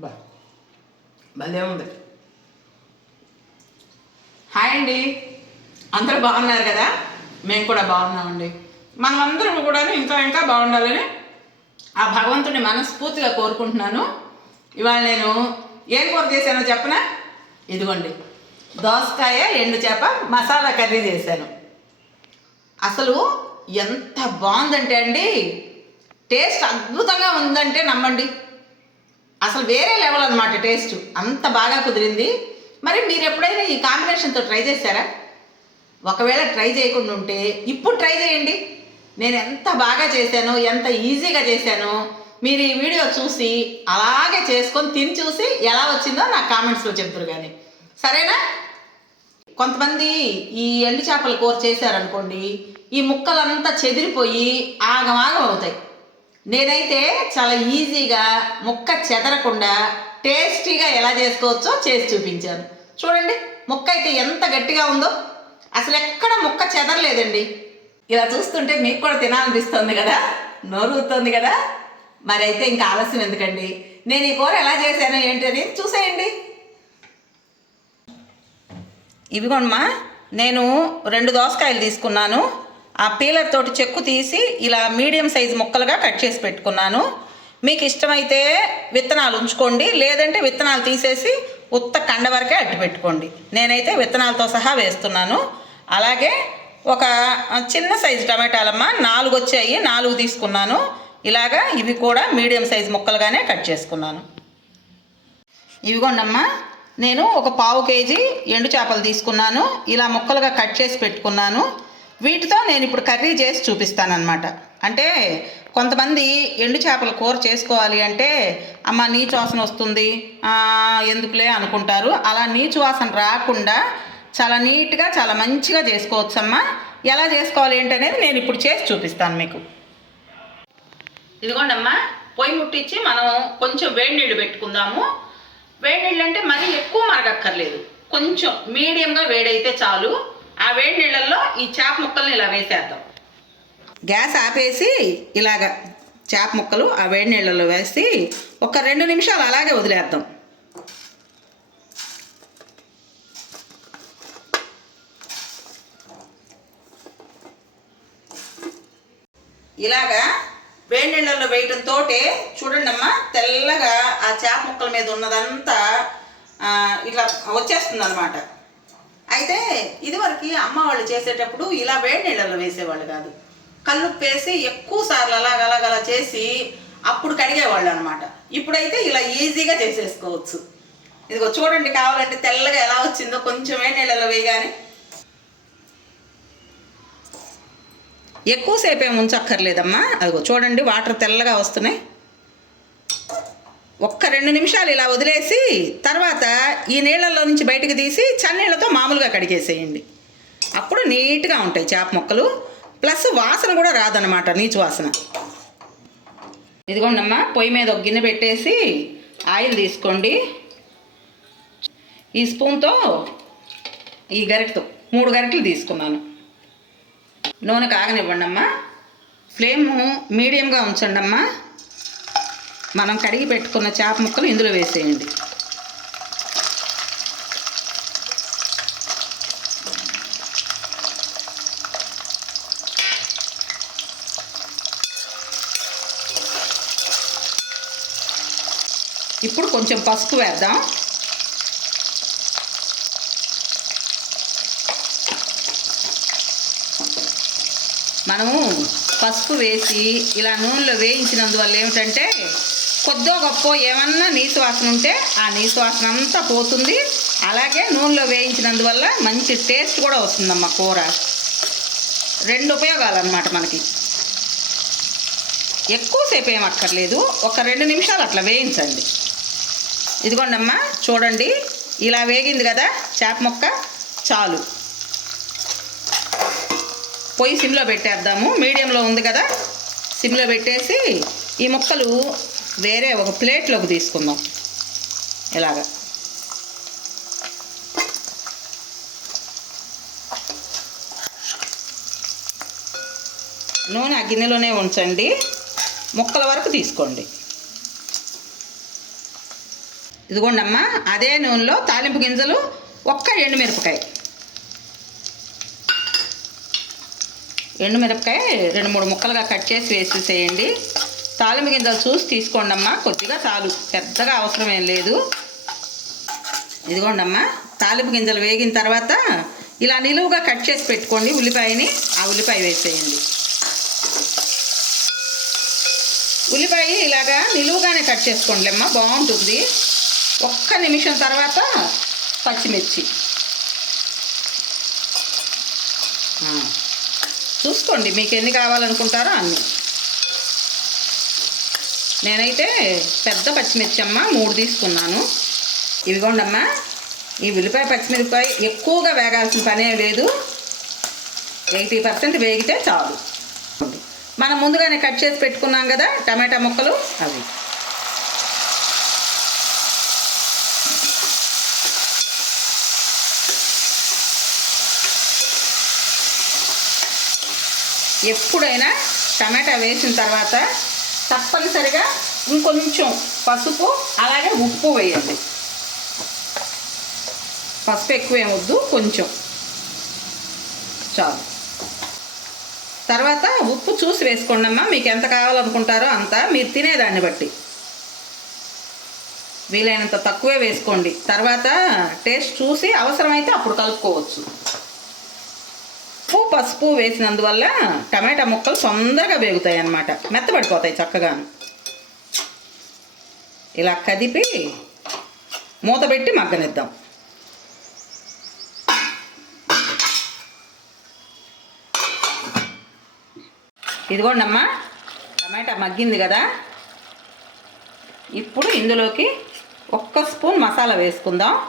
బా. భలే ఉంది. హాయ్ అండి. అందరూ బాగున్నారు కదా? మేము కూడా బాగున్నామండి. మనమందరం అందరం కూడా ఇంకా ఇంకా బాగుండాలని ఆ భగవంతుని మనస్ఫూర్తిగా కోరుకుంటున్నాను. ఇవాళ నేను ఏం కూర చేశానో చెప్పనా? ఇదిగోండి. దోసకాయ ఎండు చేప మసాలా కర్రీ చేశాను. అసలు ఎంత బాగుందంటే అండి టేస్ట్ అద్భుతంగా ఉందంటే నమ్మండి. అసలు వేరే లెవెల్ అనమాట టేస్ట్ అంత బాగా కుదిరింది. మరి మీరు ఎప్పుడైనా ఈ కాంబినేషన్తో ట్రై చేశారా? ఒకవేళ ట్రై చేయకుండా ఉంటే ఇప్పుడు ట్రై చేయండి. నేను ఎంత బాగా చేశానో ఎంత ఈజీగా చేశానో మీరు ఈ వీడియో చూసి అలాగే చేసుకొని తిని చూసి ఎలా వచ్చిందో నాకు కామెంట్స్లో చెప్తారు కానీ సరేనా? కొంతమంది ఈ ఎండు చేపల కూర చేశారనుకోండి ఈ ముక్కలంతా చెదిరిపోయి ఆగమాగం అవుతాయి నేనైతే చాలా ఈజీగా ముక్క చెదరకుండా టేస్టీగా ఎలా చేసుకోవచ్చో చేసి చూపించాను. చూడండి ముక్క అయితే ఎంత గట్టిగా ఉందో. అసలు ఎక్కడ ముక్క చెదరలేదండి. ఇలా చూస్తుంటే మీకు కూడా తినాలనిపిస్తుంది కదా? నోరుతుంది కదా? మరి అయితే ఇంకా ఆలస్యం ఎందుకండి? నేను ఈ కూర ఎలా చేశాను ఏంటి అని చూసేయండి. ఇవిగోమ్మా నేను రెండు దోసకాయలు తీసుకున్నాను. ఆ పీలర్ తోటి చెక్కు తీసి ఇలా మీడియం సైజు ముక్కలుగా కట్ చేసి పెట్టుకున్నాను. మీకు ఇష్టమైతే విత్తనాలు ఉంచుకోండి లేదంటే విత్తనాలు తీసేసి ఉత్త కండ వరకే అట్టు పెట్టుకోండి. నేనైతే విత్తనాలతో సహా వేస్తున్నాను. అలాగే ఒక చిన్న సైజు టమాటాలమ్మ నాలుగు వచ్చాయి నాలుగు తీసుకున్నాను. ఇలాగా ఇవి కూడా మీడియం సైజు ముక్కలుగానే కట్ చేసుకున్నాను. ఇవిగోండమ్మా నేను ఒక పావు కేజీ ఎండు చేపలు తీసుకున్నాను. ఇలా ముక్కలుగా కట్ చేసి పెట్టుకున్నాను. వీటితో నేను ఇప్పుడు కర్రీ చేసి చూపిస్తానన్నమాట. అంటే కొంతమంది ఎండు చేపల కూర చేసుకోవాలి అంటే అమ్మ నీచు వాసన వస్తుంది ఎందుకులే అనుకుంటారు. అలా నీచు వాసన రాకుండా చాలా నీట్గా చాలా మంచిగా చేసుకోవచ్చమ్మా. ఎలా చేసుకోవాలి ఏంటనేది నేను ఇప్పుడు చేసి చూపిస్తాను మీకు. ఇదిగోండమ్మా పొయ్యి ముట్టించి మనం కొంచెం వేడి నీళ్ళు పెట్టుకుందాము. వేడి నీళ్ళు అంటే మరీ ఎక్కువ మరగక్కర్లేదు. కొంచెం మీడియంగా వేడైతే చాలు. ఆ వేడి నీళ్ళల్లో ఈ చేప ముక్కల్ని ఇలా వేసేద్దాం. గ్యాస్ ఆపేసి ఇలాగ చేప ముక్కలు ఆ వేడి నీళ్ళలో వేసి ఒక రెండు నిమిషాలు అలాగే వదిలేద్దాం. ఇలాగా వేడి నీళ్ళల్లో వేయటంతో చూడండి అమ్మా తెల్లగా ఆ చేప ముక్కల మీద ఉన్నదంతా ఇట్లా వచ్చేస్తుంది అనమాట అయితే ఇదివరకు అమ్మ వాళ్ళు చేసేటప్పుడు ఇలా వేడి నీళ్ళలో వేసేవాళ్ళు కాదు. కల్లుప్పు ఎక్కువ సార్లు అలాగ అలాగ అలా చేసి అప్పుడు కడిగేవాళ్ళు అనమాట ఇప్పుడైతే ఇలా ఈజీగా చేసేసుకోవచ్చు. ఇదిగో చూడండి కావాలంటే తెల్లగా ఎలా వచ్చిందో కొంచెం వేడి నీళ్ళలో వేయగానే. ఎక్కువసేపు ఏమి ఉంచక్కర్లేదమ్మా. అదిగో చూడండి వాటర్ తెల్లగా వస్తున్నాయి. ఒక్క రెండు నిమిషాలు ఇలా వదిలేసి తర్వాత ఈ నీళ్ళల్లో నుంచి బయటకు తీసి చన్నీళ్ళతో మామూలుగా కడిగేసేయండి. అప్పుడు నీట్గా ఉంటాయి చేప మొక్కలు. ప్లస్ వాసన కూడా రాదనమాట నీచు వాసన. ఇదిగోండమ్మా పొయ్యి మీద ఒక గిన్నె పెట్టేసి ఆయిల్ తీసుకోండి. ఈ స్పూన్తో ఈ గరిటతో మూడు గరిటలు తీసుకున్నాను. నూనె కాగనివ్వండి అమ్మా ఫ్లేమ్ మీడియంగా ఉంచండి అమ్మా మనం కడిగి పెట్టుకున్న చేప ముక్కలు ఇందులో వేసేయండి. ఇప్పుడు కొంచెం పసుపు వేద్దాం. మనము పసుపు వేసి ఇలా నూనెలో వేయించినందువల్ల ఏమిటంటే కొద్దో గొప్ప ఏమన్నా నీసు వాసన ఉంటే ఆ నీసు వాసన అంతా పోతుంది. అలాగే నూనెలో వేయించినందువల్ల మంచి టేస్ట్ కూడా వస్తుందమ్మా కూర. రెండు ఉపయోగాలు అన్నమాట మనకి ఎక్కువసేపు ఏం అక్కర్లేదు. ఒక రెండు నిమిషాలు అట్లా వేయించండి. ఇదిగోండమ్మా చూడండి. ఇలా వేగింది కదా చేప మొక్క చాలు. పొయ్యి సిమ్లో పెట్టేద్దాము. మీడియంలో ఉంది కదా. సిమ్లో పెట్టేసి ఈ మొక్కలు వేరే ఒక ప్లేట్లోకి తీసుకుందాం. ఇలాగా. నూనె ఆ గిన్నెలోనే ఉంచండి. ముక్కల వరకు తీసుకోండి. ఇదిగోండమ్మా అదే నూనెలో తాలింపు గింజలు ఒక్క ఎండుమిరపకాయ. ఎండుమిరపకాయ రెండు మూడు ముక్కలుగా కట్ చేసి వేసేసేయండి. తాలింపు గింజలు చూసి తీసుకోండి అమ్మా కొద్దిగా చాలు. పెద్దగా అవసరం ఏం లేదు. ఇదిగోండి అమ్మా తాలింపు గింజలు వేగిన తర్వాత ఇలా నిలువుగా కట్ చేసి పెట్టుకోండి ఉల్లిపాయని. ఆ ఉల్లిపాయ వేసేయండి. ఉల్లిపాయ ఇలాగా నిలువుగానే కట్ చేసుకోండి అమ్మా బాగుంటుంది. ఒక్క నిమిషం తర్వాత పచ్చిమిర్చి. చూసుకోండి. మీకు ఎన్ని కావాలనుకుంటారో అన్ని. నేనైతే పెద్ద పచ్చిమిర్చి అమ్మ మూడు తీసుకున్నాను. ఇవిగోండి ఈ ఉల్లిపాయ పచ్చిమిరపకాయ ఎక్కువగా వేగాల్సిన పనే లేదు. ఎయిటీ పర్సెంట్ వేగితే చాలు. మనం ముందుగానే కట్ చేసి పెట్టుకున్నాం కదా టమాటా ముక్కలు అవి. ఎప్పుడైనా టమాటా వేసిన తర్వాత తప్పనిసరిగా ఇంకొంచెం పసుపు అలాగే ఉప్పు వేయండి. పసుపు ఎక్కువ ఏమొద్దు కొంచెం. చాలు. తర్వాత ఉప్పు చూసి వేసుకోండి అమ్మా మీకు ఎంత కావాలనుకుంటారో అంత మీరు తినేదాన్ని బట్టి. వీలైనంత తక్కువే వేసుకోండి. తర్వాత టేస్ట్ చూసి అవసరమైతే అప్పుడు కలుపుకోవచ్చు. ఉప్పు పసుపు వేసినందువల్ల టమాటా ముక్కలు తొందరగా వేగుతాయి అన్నమాట మెత్తబడిపోతాయి చక్కగాను. ఇలా కదిపి మూత పెట్టి మగ్గనిద్దాం. ఇదిగోండమ్మా టమాటా మగ్గింది కదా. ఇప్పుడు ఇందులోకి ఒక్క స్పూన్ మసాలా వేసుకుందాం.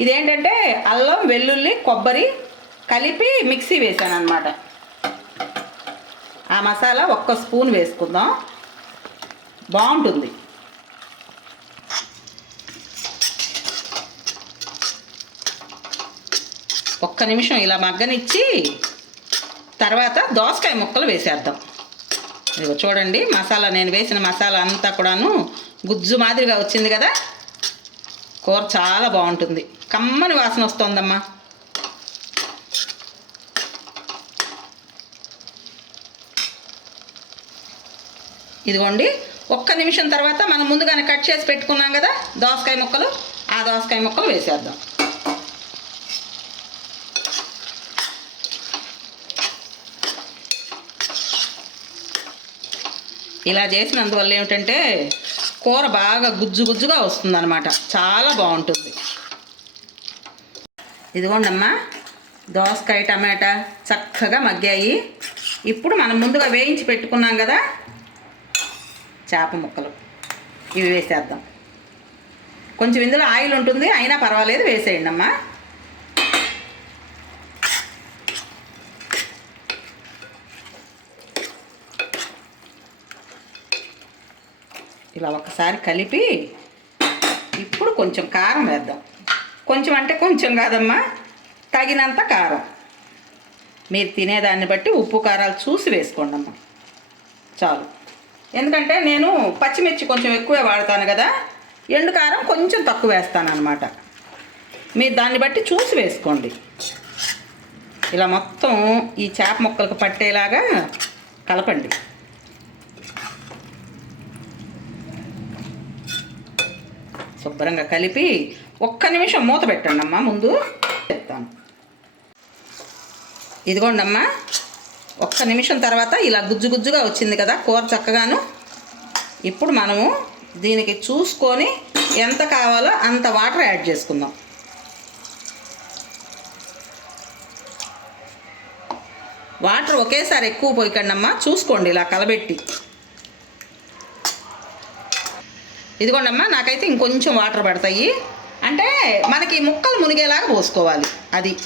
ఇదేంటంటే అల్లం వెల్లుల్లి కొబ్బరి కలిపి మిక్సీ వేసాను అనమాట ఆ మసాలా ఒక్క స్పూన్ వేసుకుందాం. బాగుంటుంది. ఒక్క నిమిషం ఇలా మగ్గనిచ్చి తర్వాత దోసకాయ ముక్కలు వేసేద్దాం. ఇదిగో చూడండి మసాలా నేను వేసిన మసాలా అంతా కూడాను గుజ్జు మాదిరిగా వచ్చింది కదా? కూర చాలా బాగుంటుంది. కమ్మని వాసన వస్తుందమ్మా. ఇదిగోండి ఒక్క నిమిషం తర్వాత మనం ముందుగానే కట్ చేసి పెట్టుకున్నాం కదా దోసకాయ ముక్కలు ఆ దోసకాయ ముక్కలు వేసేద్దాం. ఇలా చేసినందువల్ల ఏమిటంటే కూర బాగా గుజ్జు గుజ్జుగా వస్తుందన్నమాట. చాలా బాగుంటుంది. ఇదిగోండమ్మా దోసకాయ టమాటా చక్కగా మగ్గాయి. ఇప్పుడు మనం ముందుగా వేయించి పెట్టుకున్నాం కదా చేప ముక్కలు. ఇవి వేసేద్దాం. కొంచెం ఇందులో ఆయిల్ ఉంటుంది అయినా పర్వాలేదు వేసేయండి అమ్మా. ఇలా ఒకసారి కలిపి ఇప్పుడు కొంచెం కారం వేద్దాం. కొంచెం అంటే కొంచెం కాదమ్మా తగినంత కారం. మీరు తినేదాన్ని బట్టి ఉప్పు కారాలు చూసి వేసుకోండి అమ్మా. చాలు. ఎందుకంటే నేను పచ్చిమిర్చి కొంచెం ఎక్కువే వాడతాను కదా. ఎండు కారం కొంచెం తక్కువ వేస్తాను అనమాట మీరు దాన్ని బట్టి చూసి వేసుకోండి. ఇలా మొత్తం ఈ చేప ముక్కలకు పట్టేలాగా కలపండి. శుభ్రంగా కలిపి ఒక్క నిమిషం మూత పెట్టండి అమ్మా ముందు చెప్తాను ఇదిగోండమ్మా ఒక్క నిమిషం తర్వాత ఇలా గుజ్జు గుజ్జుగా వచ్చింది కదా కూర చక్కగాను. ఇప్పుడు మనము దీనికి చూసుకొని ఎంత కావాలో అంత వాటర్ యాడ్ చేసుకుందాం. వాటర్ ఒకేసారి ఎక్కువ పోయికండి అమ్మా చూసుకోండి ఇలా కలబెట్టి. ఇదిగోండమ్మా నాకైతే ఇంకొంచెం వాటర్ పడతాయి. అంటే మనకి ముక్కలు మునిగేలాగా పోసుకోవాలి అది.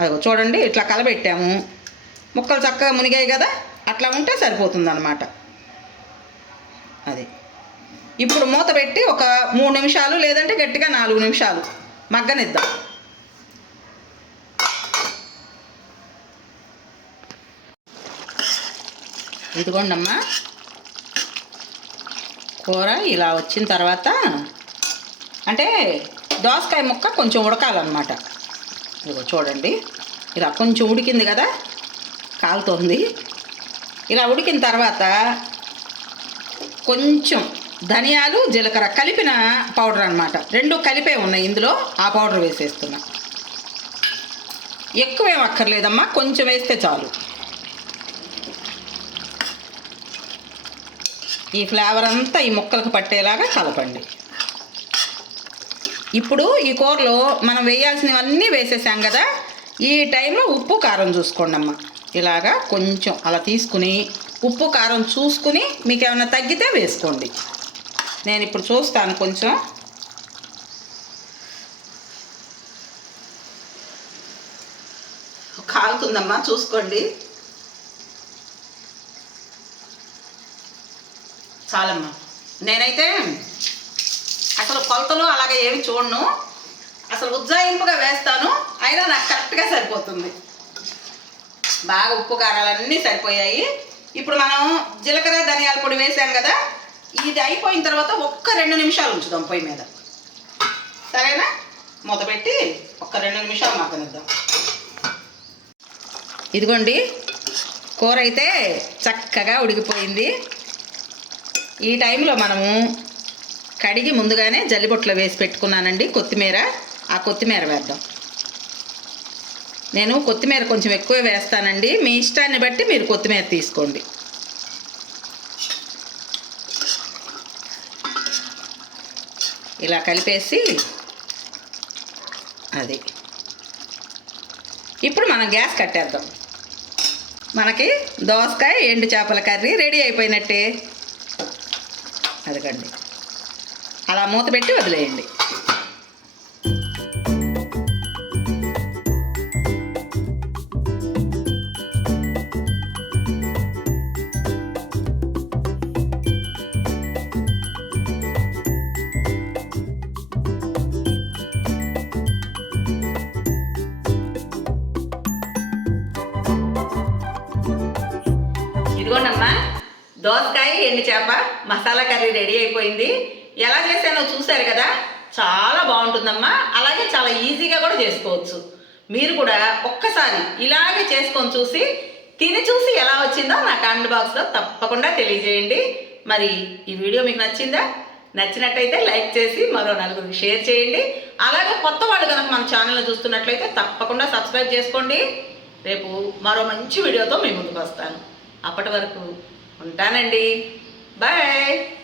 అదిగో చూడండి ఇట్లా కలబెట్టాము. ముక్కలు చక్కగా మునిగాయి కదా? అట్లా ఉంటే సరిపోతుందన్నమాట. అది. ఇప్పుడు మూత పెట్టి ఒక మూడు నిమిషాలు లేదంటే గట్టిగా నాలుగు నిమిషాలు మగ్గనిద్దాం. ఇదిగోండమ్మా. కూర ఇలా వచ్చిన తర్వాత అంటే దోసకాయ ముక్క కొంచెం ఉడకాలన్నమాట. ఇదిగో చూడండి. ఇలా కొంచెం ఉడికింది కదా? కాలుతోంది. ఇలా ఉడికిన తర్వాత కొంచెం ధనియాలు జీలకర్ర కలిపిన పౌడర్ అనమాట రెండు కలిపే ఉన్నాయి ఇందులో ఆ పౌడర్ వేసేస్తున్నా. ఎక్కువేం అక్కర్లేదమ్మా కొంచెం వేస్తే చాలు. ఈ ఫ్లేవర్ అంతా ఈ ముక్కలకు పట్టేలాగా కలపండి. ఇప్పుడు ఈ కూరలో మనం వేయాల్సినవన్నీ వేసేసాం కదా ఈ టైంలో ఉప్పు కారం చూసుకోండి అమ్మా ఇలాగా కొంచెం అలా తీసుకుని ఉప్పు కారం చూసుకుని మీకు ఏమైనా తగ్గితే వేసుకోండి. నేను ఇప్పుడు చూస్తాను కొంచెం. కాలుతుందమ్మా చూసుకోండి. చాలమ్మా. నేనైతే అసలు కొలతలు అలాగే ఏమి చూడను. అసలు ఉజ్జాయింపుగా వేస్తాను అయినా నాకు కరెక్ట్గా సరిపోతుంది. బాగా ఉప్పు కారాలన్నీ సరిపోయాయి. ఇప్పుడు మనం జీలకర్ర ధనియాల పొడి వేసాం కదా ఇది అయిపోయిన తర్వాత ఒక్క రెండు నిమిషాలు ఉంచుదాం పొయ్యి మీద. సరేనా? మూత పెట్టి ఒక్క రెండు నిమిషాలు మగ్గనిద్దాం ఇదిగోండి కూర అయితే చక్కగా ఉడికిపోయింది. ఈ టైంలో మనము కడిగి ముందుగానే జల్లిబొట్లో వేసి పెట్టుకున్నానండి కొత్తిమీర. ఆ కొత్తిమీర వేద్దాం. నేను కొత్తిమీర కొంచెం ఎక్కువ వేస్తానండి. మీ ఇష్టాన్ని బట్టి మీరు కొత్తిమీర తీసుకోండి. ఇలా కలిపేసి అది. ఇప్పుడు మనం గ్యాస్ కట్టేద్దాం. మనకి దోసకాయ ఎండు చేపల కర్రీ రెడీ అయిపోయినట్టే. అదిగండి. అలా మూత పెట్టి వదిలేయండి. ఎండు చేప? మసాలా కర్రీ రెడీ అయిపోయింది. ఎలా చేశానో చూశారు కదా? చాలా బాగుంటుందమ్మా. అలాగే చాలా ఈజీగా కూడా చేసుకోవచ్చు. మీరు కూడా ఒక్కసారి ఇలాగే చేసుకొని చూసి తిని చూసి ఎలా వచ్చిందో నా కామెంట్ బాక్స్లో తప్పకుండా తెలియజేయండి. మరి ఈ వీడియో మీకు నచ్చిందా? నచ్చినట్టయితే లైక్ చేసి మరో నలుగురికి షేర్ చేయండి. అలాగే కొత్త వాళ్ళు కనుక మన ఛానల్ని చూస్తున్నట్లయితే తప్పకుండా సబ్స్క్రైబ్ చేసుకోండి. రేపు మరో మంచి వీడియోతో మీ ముందుకు వస్తాను. అప్పటి వరకు ఉంటానండి. Bye.